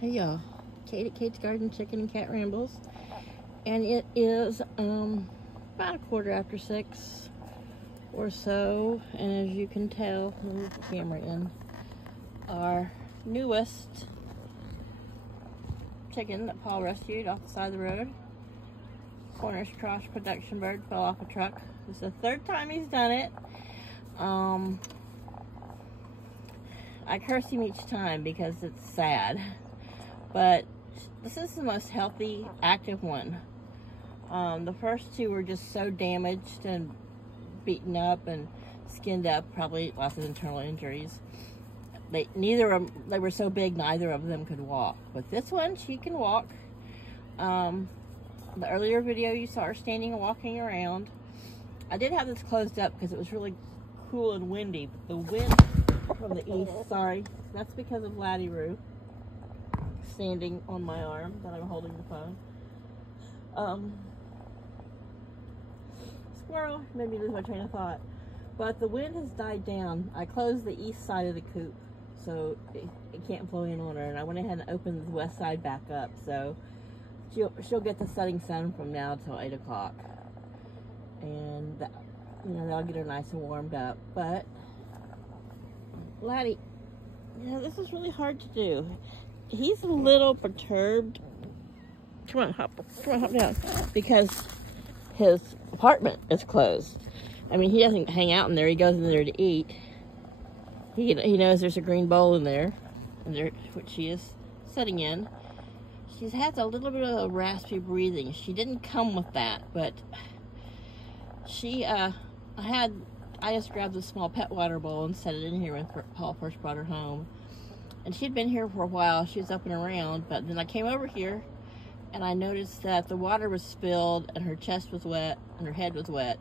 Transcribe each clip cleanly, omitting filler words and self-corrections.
Hey y'all, Kate at Kate's Garden Chicken and Cat Rambles, and it is about 6:15 or so, and as you can tell, let me put the camera in, our newest chicken that Paul rescued off the side of the road, Cornish cross production bird, fell off a truck. It's the third time he's done it. I curse him each time because it's sad. But this is the most healthy, active one. The first two were just so damaged and beaten up and skinned up, probably lots of internal injuries. They were so big, neither of them could walk. But this one, she can walk. The earlier video, you saw her standing and walking around. I did have this closed up because it was really cool and windy. But the wind from the east, sorry, that's because of Laddie Roo standing on my arm that I'm holding the phone. Squirrel made me lose my train of thought. But the wind has died down. I closed the east side of the coop so it can't blow in on her, and I went ahead and opened the west side back up, so she'll get the setting sun from now till 8 o'clock, and that, that'll get her nice and warmed up. But Laddie, this is really hard to do. He's a little perturbed. Come on, hop down. Because his apartment is closed. I mean, he doesn't hang out in there. He goes in there to eat. He knows there's a green bowl in there, which she is sitting in. She has a little bit of a raspy breathing. She didn't come with that, but I just grabbed a small pet water bowl and set it in here when Paul first brought her home. And she'd been here for a while. She was up and around, but then I came over here and I noticed that the water was spilled and her chest was wet and her head was wet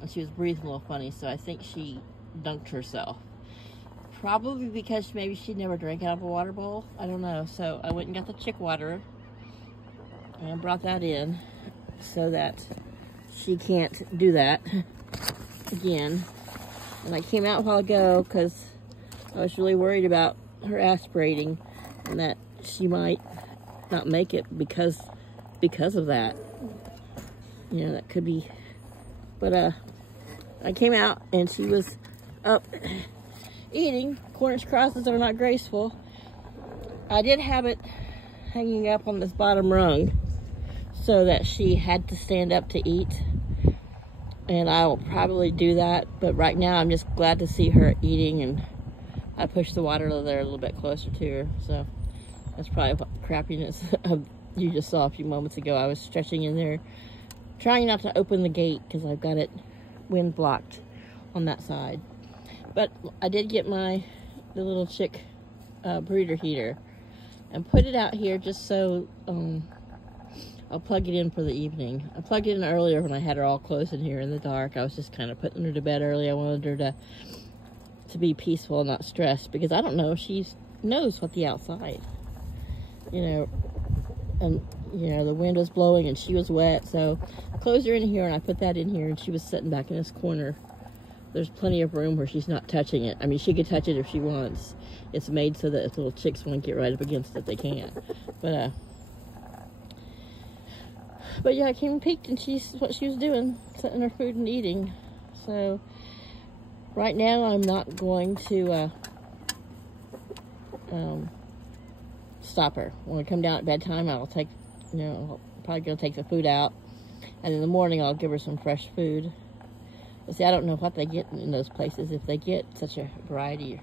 and she was breathing a little funny, so I think she dunked herself. Probably because maybe she'd never drank out of a water bowl. I don't know. So I went and got the chick water and I brought that in so that she can't do that again. And I came out a while ago because I was really worried about her aspirating and that she might not make it because of that. That could be. But I came out and she was up eating. Cornish crosses are not graceful. I did have it hanging up on this bottom rung so that she had to stand up to eat, and I will probably do that, but right now I'm just glad to see her eating, and I pushed the water there a little bit closer to her, so that's probably what the crappiness you just saw a few moments ago. I was stretching in there, trying not to open the gate because I've got it wind blocked on that side. But I did get the little chick breeder heater and put it out here just so I'll plug it in for the evening. I plugged it in earlier when I had her all close in here in the dark. I was just kind of putting her to bed early. I wanted her to be peaceful and not stressed, because I don't know if she knows what the outside, and the wind was blowing and she was wet, so I closed her in here and I put that in here, and she was sitting back in this corner. There's plenty of room where she's not touching it. I mean, she could touch it if she wants. It's made so that if little chicks want to get right up against it, they can't. But yeah, I came and peeked, and she's what she was doing, setting her food and eating. So right now I'm not going to stop her. When I come down at bedtime, I'll take, I'll probably go take the food out, and in the morning I'll give her some fresh food. But see, I don't know what they get in those places, if they get such a variety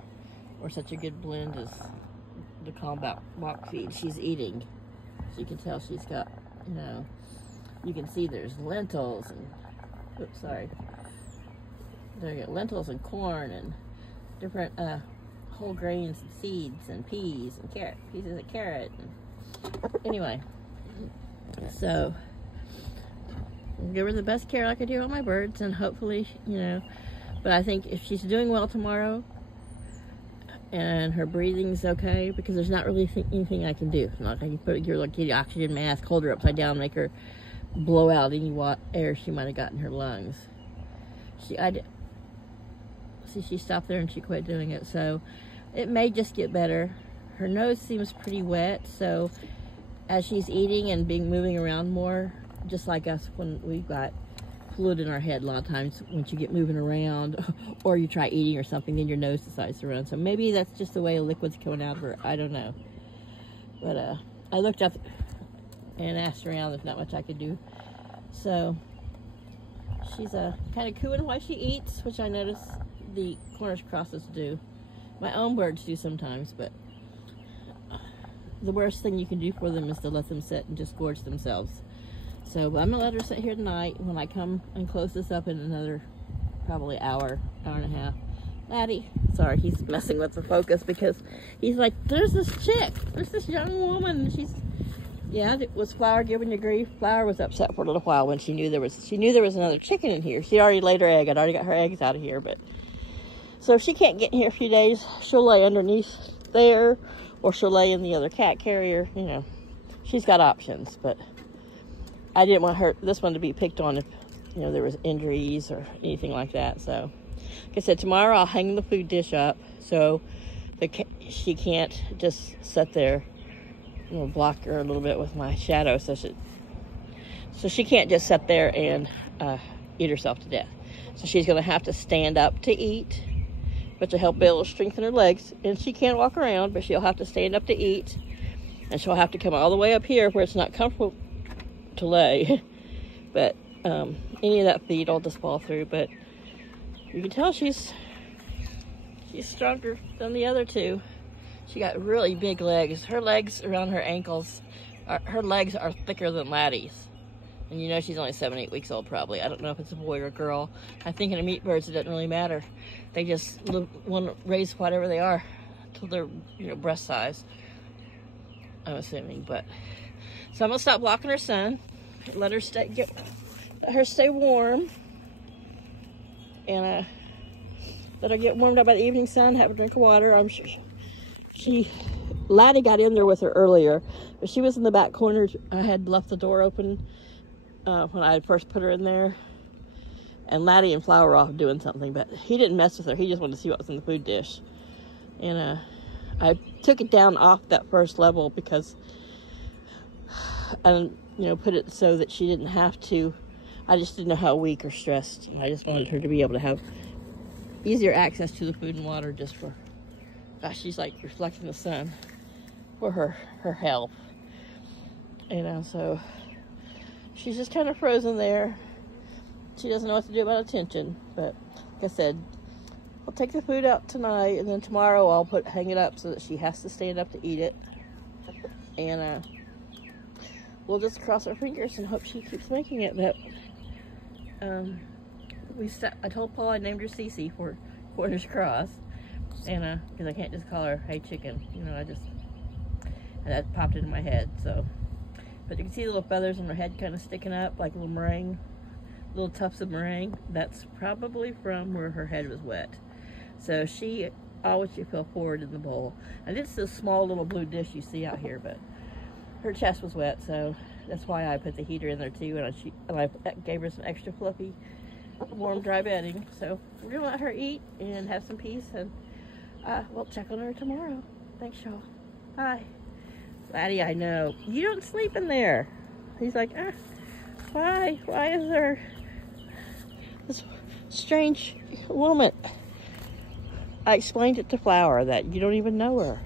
or such a good blend as the combat walk feed she's eating. So you can tell she's got, you can see there's lentils and, there got lentils and corn and different whole grains and seeds and peas and pieces of carrot. Anyway, so I'll give her the best care I could do on my birds, and hopefully, but I think if she's doing well tomorrow and her breathing's okay, because there's not really anything I can do. Like I can give her the oxygen mask, hold her upside down, make her blow out any air she might have got in her lungs. She stopped there and she quit doing it, so it may just get better. her nose seems pretty wet, so as she's eating and moving around more, just like us when we've got fluid in our head a lot of times, once you get moving around or you try eating or something, then your nose decides to run. So maybe that's just the way the liquid's coming out of her. I don't know. But I looked up and asked around. There's not much I could do. So she's kind of cooing while she eats, which I notice the Cornish crosses do. My own birds do sometimes, but the worst thing you can do for them is to let them sit and just gorge themselves. So, but I'm gonna let her sit here tonight. When I come and close this up in another probably hour and a half. Laddie, sorry, he's messing with the focus because he's like, there's this chick, there's this young woman. She's, yeah, was Flower giving you grief? Flower was upset for a little while when she knew there was another chicken in here. She already laid her egg. I'd already got her eggs out of here, but so if she can't get in here a few days, she'll lay underneath there, or she'll lay in the other cat carrier. You know, she's got options, but I didn't want this one to be picked on if, you know, there was injuries or anything like that. So, like I said, tomorrow I'll hang the food dish up so she can't just sit there. I'm gonna block her a little bit with my shadow so she can't just sit there and eat herself to death. So she's gonna have to stand up to eat, which will help build strengthen her legs. And she can't walk around, but she'll have to stand up to eat, and she'll have to come all the way up here where it's not comfortable to lay. But any of that feed will just fall through. But you can tell she's stronger than the other two. She got really big legs. Her legs around her ankles, her legs are thicker than Laddie's. And you know she's only 7-8 weeks old probably. I don't know if it's a boy or a girl. I think in the meat birds it doesn't really matter. They just want to raise whatever they are till they're, you know, breast size, I'm assuming. But so I'm gonna stop blocking her sun, let her stay warm, and let her get warmed up by the evening sun. Have a drink of water. I'm sure Laddie got in there with her earlier, but she was in the back corner. I had left the door open when I had first put her in there, and Laddie and Flower were off doing something, but he didn't mess with her. He just wanted to see what was in the food dish. And I took it down off that first level because you know, put it so that she didn't have to. I just didn't know how weak or stressed, and I just wanted her to be able to have easier access to the food and water just for, gosh, she's like reflecting the sun for her health. You know, so she's just kind of frozen there. She doesn't know what to do about attention, but like I said, I'll take the food out tonight, and then tomorrow I'll hang it up so that she has to stand up to eat it. And we'll just cross our fingers and hope she keeps making it. But I told Paul I named her Cece for Cornish cross, and because I can't just call her hey chicken, you know. And that popped into my head. So, but you can see the little feathers in her head kind of sticking up like little meringue, little tufts of meringue. That's probably from where her head was wet. So she always fell forward in the bowl. And it's this small little blue dish you see out here, but her chest was wet, so that's why I put the heater in there too, and I gave her some extra fluffy, warm, dry bedding. So we're gonna let her eat and have some peace, and we'll check on her tomorrow. Thanks, y'all. Bye. Laddie, I know you don't sleep in there. He's like, why is there this strange woman? I explained it to Flower that you don't even know her.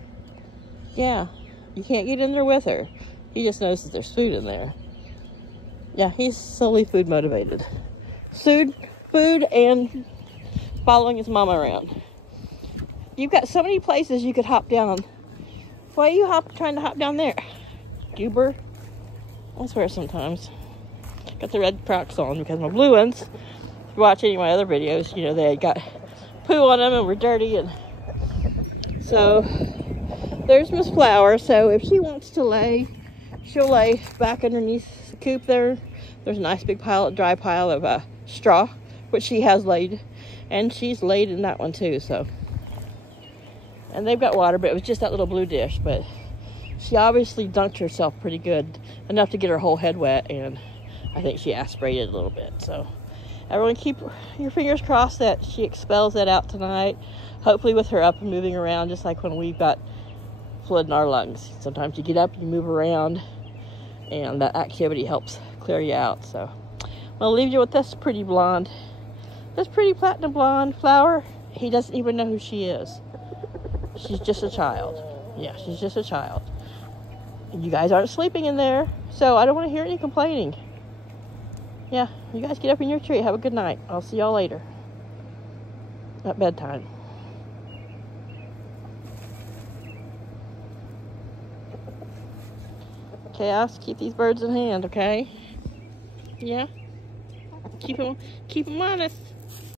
Yeah, you can't get in there with her. He just knows that there's food in there. Yeah, he's solely food motivated. Food and following his mama around. You've got so many places you could hop down. Why are you trying to hop down there? Goober. I swear sometimes. Got the red Crocs on because my blue ones, if you watch any of my other videos, you know, they had got poo on them and were dirty. And so there's Miss Flower. So if she wants to lay, she'll lay back underneath the coop there. There's a nice big dry pile of straw, which she has laid, and she's laid in that one too. So, and they've got water, but it was just that little blue dish. But she obviously dunked herself pretty good, enough to get her whole head wet, and I think she aspirated a little bit. So everyone keep your fingers crossed that she expels that out tonight, hopefully with her up and moving around, just like when we've got fluid in our lungs. Sometimes you get up, you move around, and that activity helps clear you out. So I'll leave you with this pretty blonde. This pretty platinum blonde flower. He doesn't even know who she is. She's just a child. Yeah, she's just a child. You guys aren't sleeping in there, so I don't want to hear any complaining. Yeah, you guys get up in your tree. Have a good night. I'll see y'all later at bedtime. Chaos, keep these birds in hand, okay? Yeah? Keep them honest.